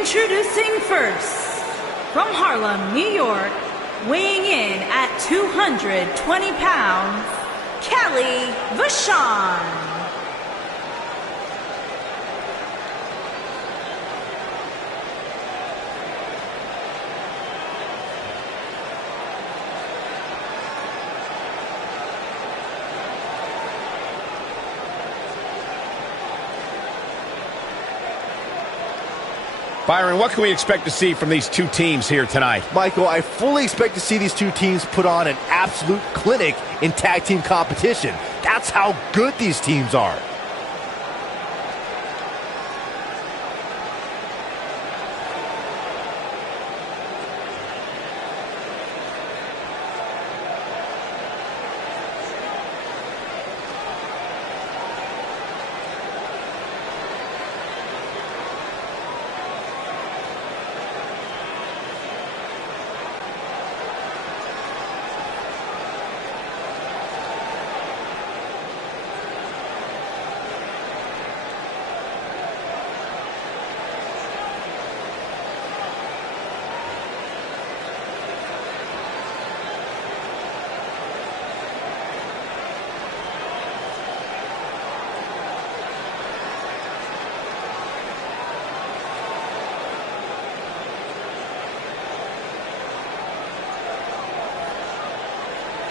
Introducing first, from Harlem, New York, weighing in at 220 pounds, Kelly Vuitton. Byron, what can we expect to see from these two teams here tonight? Michael, I fully expect to see these two teams put on an absolute clinic in tag team competition. That's how good these teams are.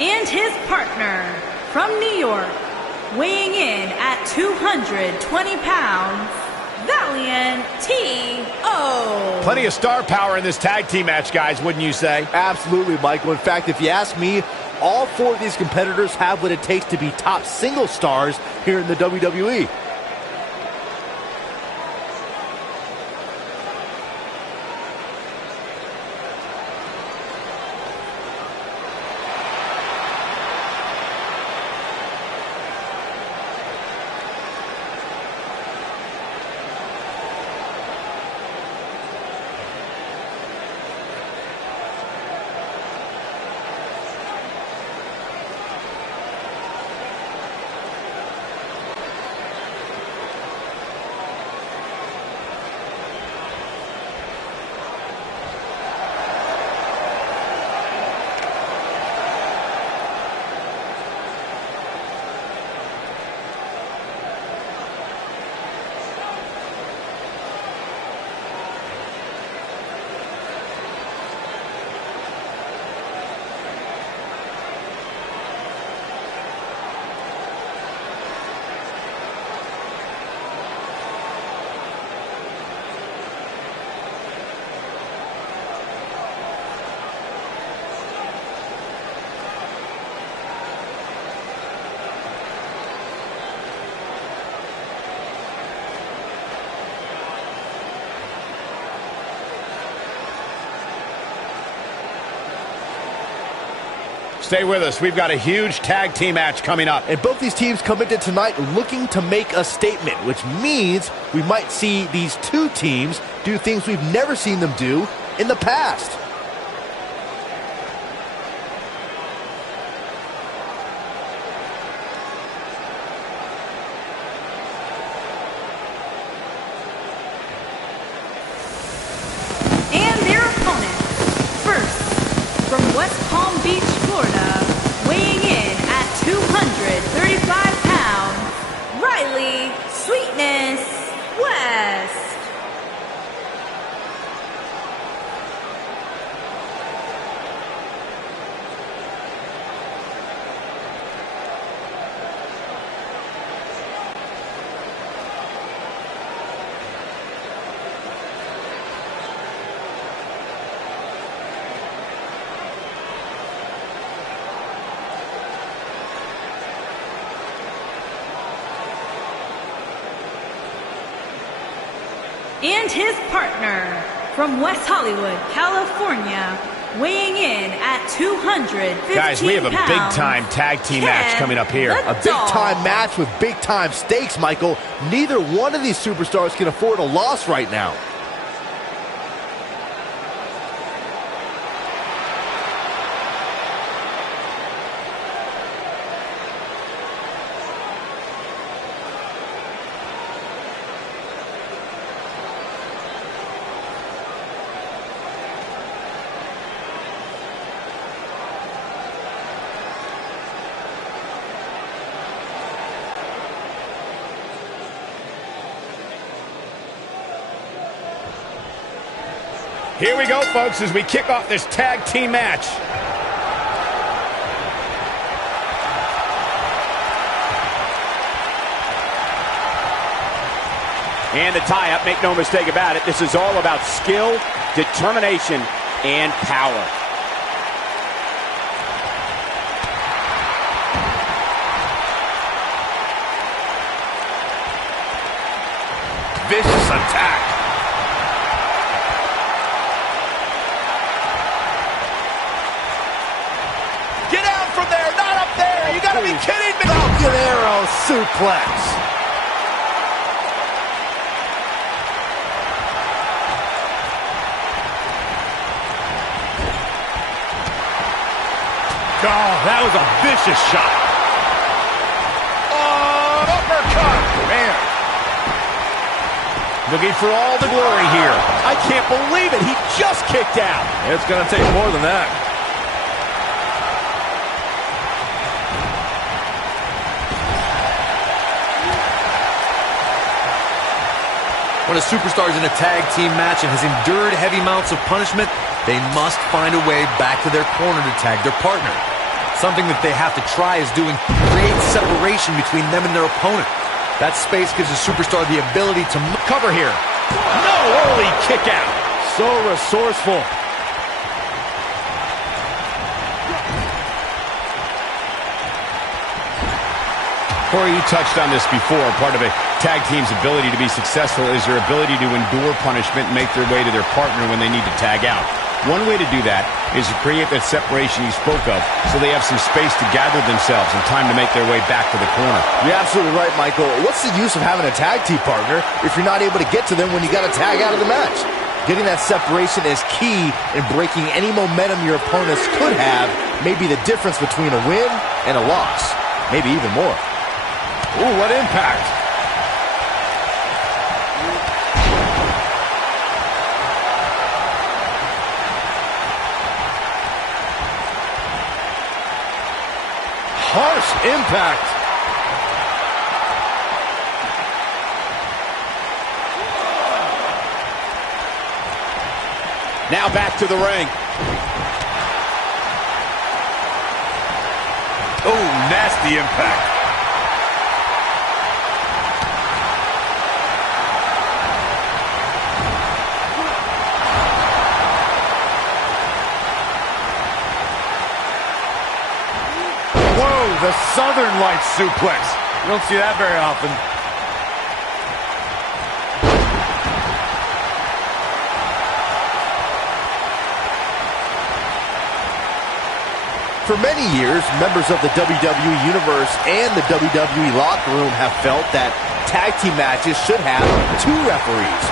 And his partner, from New York, weighing in at 220 pounds, Valentino. Plenty of star power in this tag team match, guys, wouldn't you say? Absolutely, Michael. In fact, if you ask me, all four of these competitors have what it takes to be top single stars here in the WWE. Stay with us. We've got a huge tag team match coming up. And both these teams come into tonight looking to make a statement, which means we might see these two teams do things we've never seen them do in the past. And their opponent, first, from West Palm Beach, Florida, weighing in at 235 pounds, Riley Sweetness West. And his partner, from West Hollywood, California, weighing in at 215 pounds. Guys, we have a big-time tag team match coming up here. A big-time match with big-time stakes, Michael. Neither one of these superstars can afford a loss right now. Here we go, folks, as we kick off this tag team match. And the tie-up, make no mistake about it, this is all about skill, determination, and power. Vicious attack. Get out from there, not up there. You gotta be kidding me. Falcon Arrow suplex. Oh, that was a vicious shot. Oh, uppercut. Man. Looking for all the glory here. I can't believe it. He just kicked out. It's going to take more than that. When a superstar is in a tag team match and has endured heavy amounts of punishment, they must find a way back to their corner to tag their partner. Something that they have to try is doing create separation between them and their opponent. That space gives a superstar the ability to cover here. No, early kick out. So resourceful. Corey, you touched on this before. Part of a tag team's ability to be successful is their ability to endure punishment and make their way to their partner when they need to tag out. One way to do that is to create that separation you spoke of so they have some space to gather themselves and time to make their way back to the corner. You're absolutely right, Michael. What's the use of having a tag team partner if you're not able to get to them when you got to tag out of the match? Getting that separation is key in breaking any momentum your opponents could have, maybe the difference between a win and a loss, maybe even more. Ooh, what impact! Harsh impact. Now back to the ring. Oh, nasty impact. The Southern Lights suplex. You don't see that very often. For many years, members of the WWE Universe and the WWE locker room have felt that tag team matches should have two referees.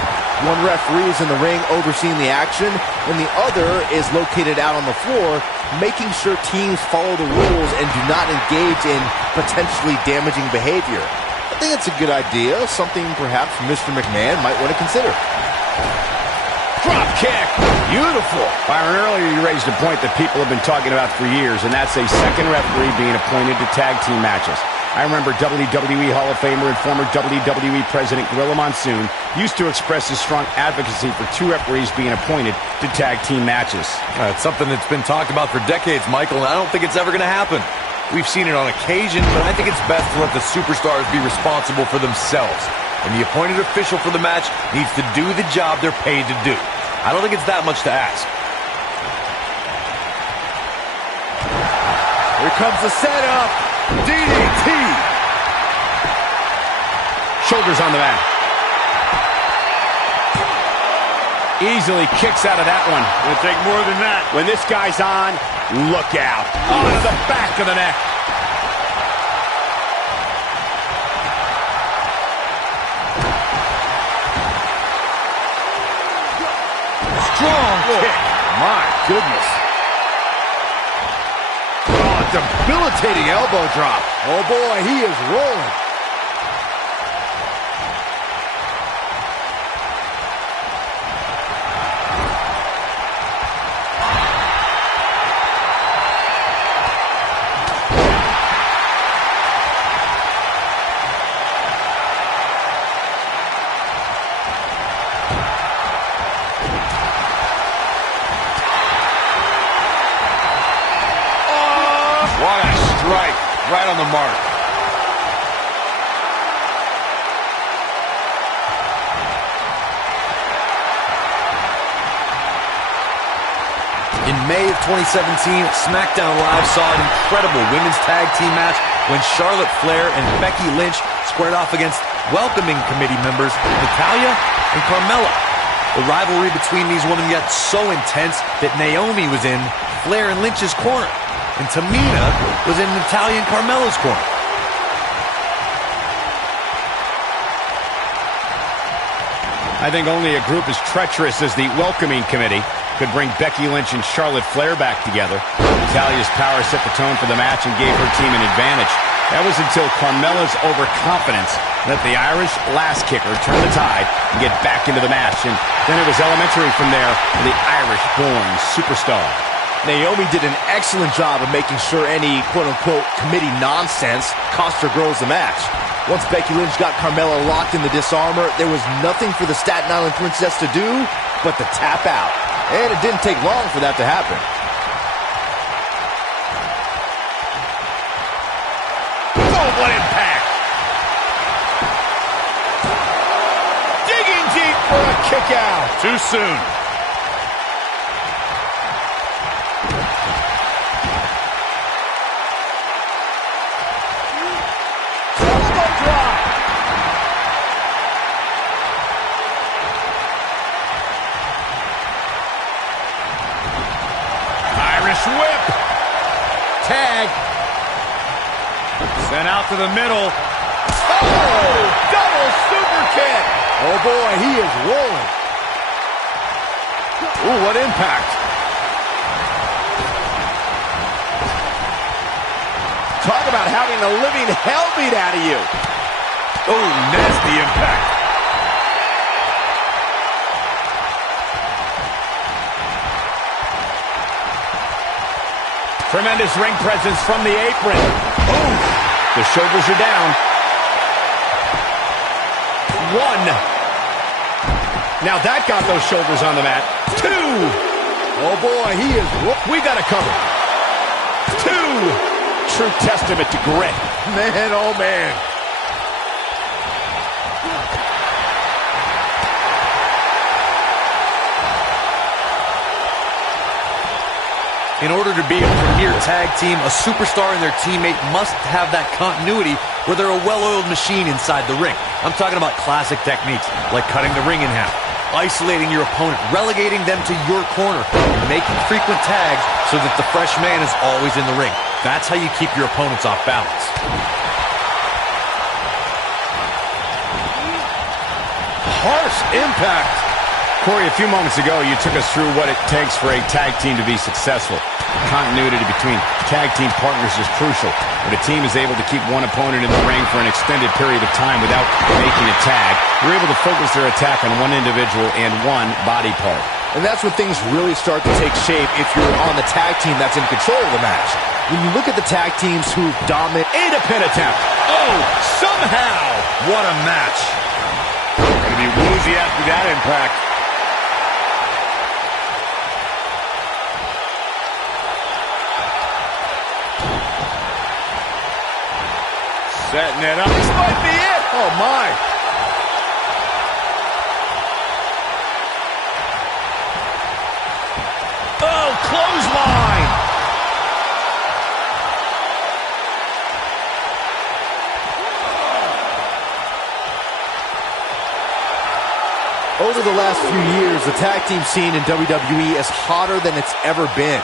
One referee is in the ring overseeing the action, and the other is located out on the floor, making sure teams follow the rules and do not engage in potentially damaging behavior. I think it's a good idea, something perhaps Mr. McMahon might want to consider. Drop kick! Beautiful! Byron, earlier you raised a point that people have been talking about for years, and that's a second referee being appointed to tag team matches. I remember WWE Hall of Famer and former WWE President Gorilla Monsoon used to express his strong advocacy for two referees being appointed to tag team matches. It's something that's been talked about for decades, Michael, and I don't think it's ever going to happen. We've seen it on occasion, but I think it's best to let the superstars be responsible for themselves. And the appointed official for the match needs to do the job they're paid to do. I don't think it's that much to ask. Here comes the setup. DDT. Shoulders on the mat. Easily kicks out of that one. It'll take more than that. When this guy's on, look out. Onto the back of the neck. Strong kick. My goodness. Oh, debilitating elbow drop. Oh boy, he is rolling. What a strike. Right on the mark. In May of 2017, SmackDown Live saw an incredible women's tag team match when Charlotte Flair and Becky Lynch squared off against welcoming committee members Natalya and Carmella. The rivalry between these women got so intense that Naomi was in Flair and Lynch's corner, and Tamina was in Natalya and Carmella's corner. I think only a group as treacherous as the welcoming committee could bring Becky Lynch and Charlotte Flair back together. Natalya's power set the tone for the match and gave her team an advantage. That was until Carmella's overconfidence let the Irish last kicker turn the tide and get back into the match. And then it was elementary from there for the Irish-born superstar. Naomi did an excellent job of making sure any quote-unquote committee nonsense cost her girls the match. Once Becky Lynch got Carmella locked in the disarmor, there was nothing for the Staten Island Princess to do but to tap out. And it didn't take long for that to happen. Oh, what impact! Digging deep for a kick out. Too soon. Whip. Tag. Sent out to the middle. Oh! Double super kick. Oh boy, he is rolling. Ooh, what impact. Talk about having the living hell beat out of you. Oh, nasty impact. Tremendous ring presence from the apron. Oh, the shoulders are down. One. Now that got those shoulders on the mat. Two. Oh boy, he is. We got a cover. Two. True testament to grit. Man, oh man. In order to be a premier tag team, a superstar and their teammate must have that continuity where they're a well-oiled machine inside the ring. I'm talking about classic techniques like cutting the ring in half, isolating your opponent, relegating them to your corner, and making frequent tags so that the fresh man is always in the ring. That's how you keep your opponents off balance. Harsh impact. Corey, a few moments ago, you took us through what it takes for a tag team to be successful. Continuity between tag team partners is crucial. When a team is able to keep one opponent in the ring for an extended period of time without making a tag, they're able to focus their attack on one individual and one body part. And that's when things really start to take shape if you're on the tag team that's in control of the match. When you look at the tag teams who dominate... And a pin attempt. Oh, somehow! What a match. Gonna be woozy after that impact. Setting it up. This might be it. Oh, my. Oh, clothesline. Over the last few years, the tag team scene in WWE is hotter than it's ever been.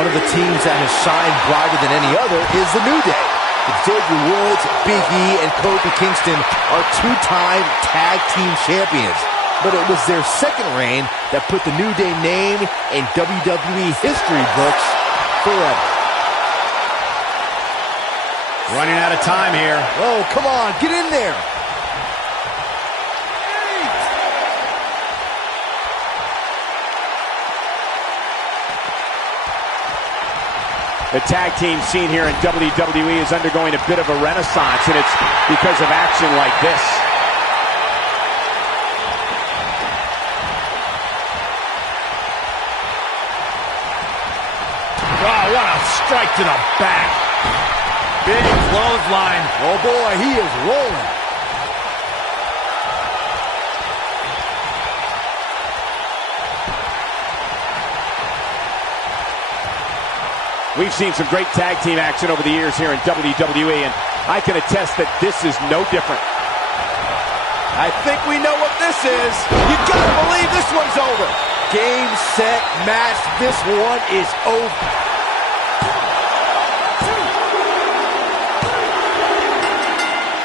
One of the teams that has shined brighter than any other is the New Day. Xavier Woods, Big E, and Kofi Kingston are two-time tag team champions. But it was their second reign that put the New Day name in WWE history books forever. Running out of time here. Oh, come on, get in there. The tag team scene here in WWE is undergoing a bit of a renaissance, and it's because of action like this. Wow, what a Strike to the back. Big clothesline. Oh boy, he is rolling. We've seen some great tag team action over the years here in WWE, and I can attest that this is no different. I think we know what this is. You gotta believe this one's over. Game, set, match. This one is over.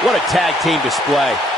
What a tag team display.